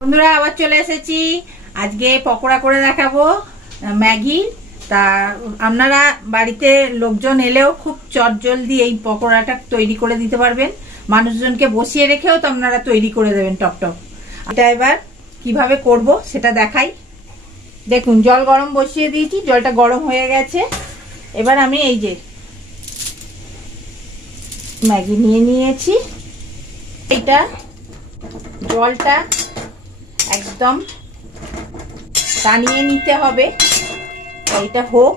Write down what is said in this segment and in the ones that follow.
বন্ধুরা আবার চলে এসেছি। আজকে পকোড়া করে দেখাবো ম্যাগি। তা আপনারা বাড়িতে লোকজন এলেও খুব চটজলদি এই পকোড়াটা তৈরি করে দিতে পারবেন। মানুষজনকে বসিয়ে রেখেও তো আপনারা তৈরি করে দেবেন টকটক। এটা এবার কিভাবে করব সেটা দেখাই। দেখুন জল গরম বসিয়ে দিয়েছি, জলটা গরম হয়ে গেছে। এবার আমি এই যে ম্যাগি নিয়ে নিয়েছি। এটা জলটা একদম টানিয়ে নিতে হবে। এটা হোক,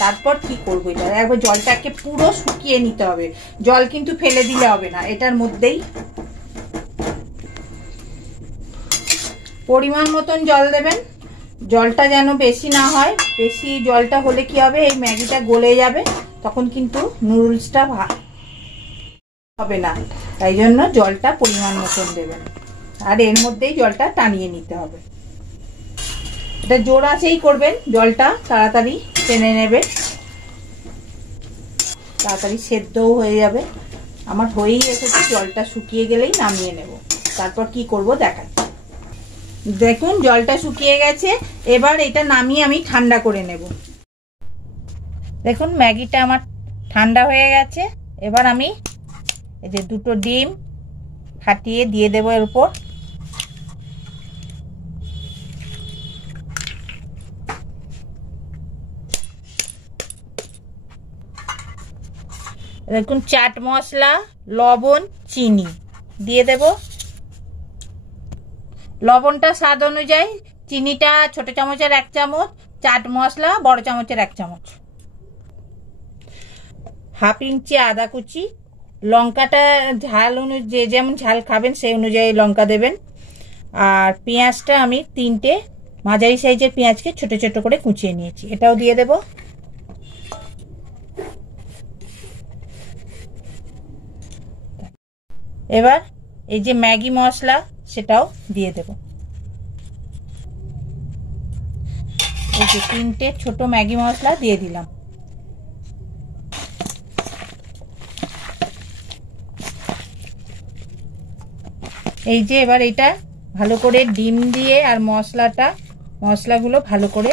তারপর কি করবো, এটা একবার জলটাকে পুরো শুকিয়ে নিতে হবে। জল কিন্তু ফেলে দিলে হবে না, এটার মধ্যেই পরিমাণ মতন জল দেবেন। জলটা যেন বেশি না হয়, বেশি জলটা হলে কি হবে, এই ম্যাগিটা গলে যাবে, তখন কিন্তু নুডলসটা হবে না। তাই জন্য জলটা পরিমাণ মতন দেবেন, আর এর মধ্যেই জলটা টানিয়ে নিতে হবে। এটা জোর আছেই করবেন, জলটা তাড়াতাড়ি টেনে নেবে, তাড়াতাড়ি সেদ্ধও হয়ে যাবে। আমার হয়েই এসেছে, জলটা শুকিয়ে গেলেই নামিয়ে নেব। তারপর কি করব দেখাচ্ছি। দেখুন জলটা শুকিয়ে গেছে, এবার এটা নামিয়ে আমি ঠান্ডা করে নেব। দেখুন ম্যাগিটা আমার ঠান্ডা হয়ে গেছে। এবার আমি এই যে দুটো ডিম ফাটিয়ে দিয়ে দেবো এর উপর। দেখুন চাট মশলা, লবণ, চিনি দিয়ে দেব। লবণটা স্বাদ অনুযায়ী, চিনিটা ছোট চামচের 1 চামচ, চাট মশলা বড় চামচের 1 চামচ, হাফ ইঞ্চি আদা কুচি, লঙ্কাটা ঝাল অনুযায়ী, যেমন ঝাল খাবেন সেই অনুযায়ী লঙ্কা দেবেন। আর পেঁয়াজটা আমি 3টে মাঝারি সাইজের পেঁয়াজকে ছোট ছোট করে কুচিয়ে নিয়েছি, এটাও দিয়ে দেব। এবার এই যে ম্যাগি মশলা সেটাও দিয়ে দেব। এই যে 3টে ছোট ম্যাগি মশলা দিয়ে দিলাম। এই যে এবার এটা ভালো করে ডিম দিয়ে আর মশলাগুলো ভালো করে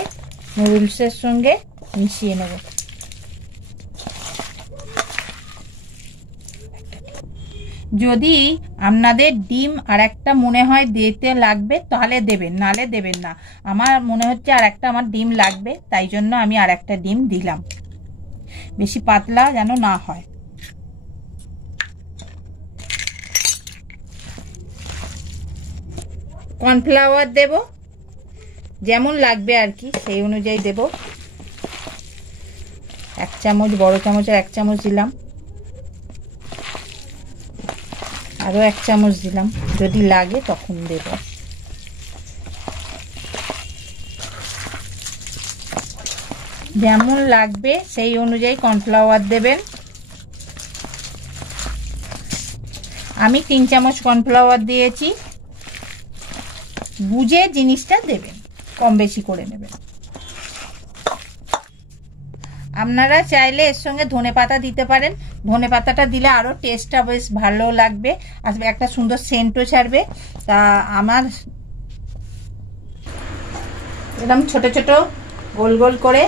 নুডলসের সঙ্গে মিশিয়ে নেব। যদি আপনাদের ডিম আর একটা মনে হয় দিতে লাগবে তাহলে দেবেন, নালে দেবেন না। আমার মনে হচ্ছে আর একটা আমার ডিম লাগবে, তাই জন্য আমি আর একটা ডিম দিলাম, বেশি পাতলা যেন না হয়। কর্নফ্লাওয়ার দেব, যেমন লাগবে আর কি সেই অনুযায়ী দেব। 1 চামচ, বড় চামচের 1 চামচ দিলাম, আরো 1 চামচ দিলাম, যদি লাগে তখন দেব। যেমন লাগবে সেই অনুযায়ী কর্নফ্লাওয়ার দেবেন। আমি 3 চামচ কর্নফ্লাওয়ার দিয়েছি, বুঝে জিনিসটা দেবেন, কম বেশি করে নেবেন। আপনারা চাইলে এর সঙ্গে ধনেপাতা দিতে পারেন, ধনেপাতাটা দিলে আরো টেস্টটা বেশ ভালো লাগবে, আসবে, একটা সুন্দর সেন্টও ছাড়বে। তা আমার একদম ছোট ছোট গোল গোল করে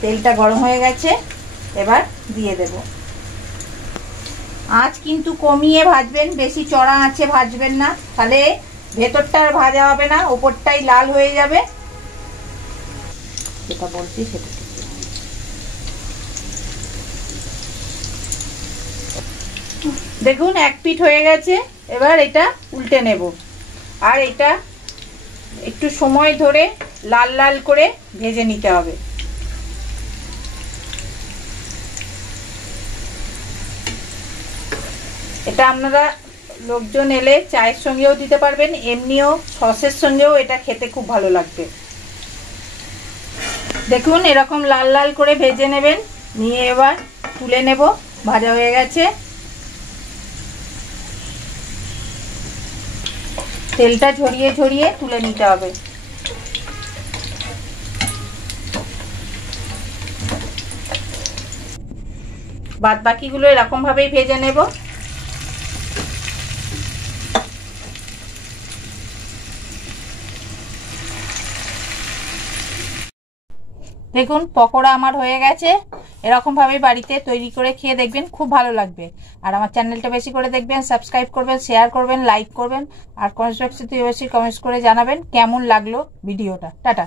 তেলটা গরম হয়ে গেছে, এবার দিয়ে দেব। আঁচ কিন্তু কমিয়ে ভাজবেন, বেশি চড়া আঁচে ভাজবেন না, তাহলে ভেতরটা আর ভাজা হবে না, ওপরটাই লাল হয়ে যাবে। যেটা বলছি সেটা দেখুন 1 পিঠ হয়ে গেছে। এবার এটা উল্টে নেব, আর এটা একটু সময় ধরে লাল লাল করে ভেজে নিতে হবে। এটা আপনারা লোকজন এলে চায়ের সঙ্গেও দিতে পারবেন, এমনিও সসের সঙ্গেও এটা খেতে খুব ভালো লাগবে। দেখুন এরকম লাল লাল করে ভেজে নেবেন, নিয়ে এবার তুলে নেব। ভাজা হয়ে গেছে, তেলটা ঝরিয়ে ঝরিয়ে তুলে নিতে হবে। বাদ বাকিগুলো এরকম ভাবেই ভেজে নেব। দেখুন পকোড়া আমার হয়ে গেছে। এরকম ভাবে বাড়িতে তৈরি করে খেয়ে দেখবেন, খুব ভালো লাগবে। আর আমার চ্যানেলটা বেশি করে দেখবেন, সাবস্ক্রাইব করবেন, শেয়ার করবেন, লাইক করবেন, আর কনস্ট্রাকশন বেশি কমেন্টস করে জানাবেন কেমন লাগলো ভিডিওটা। টাটা।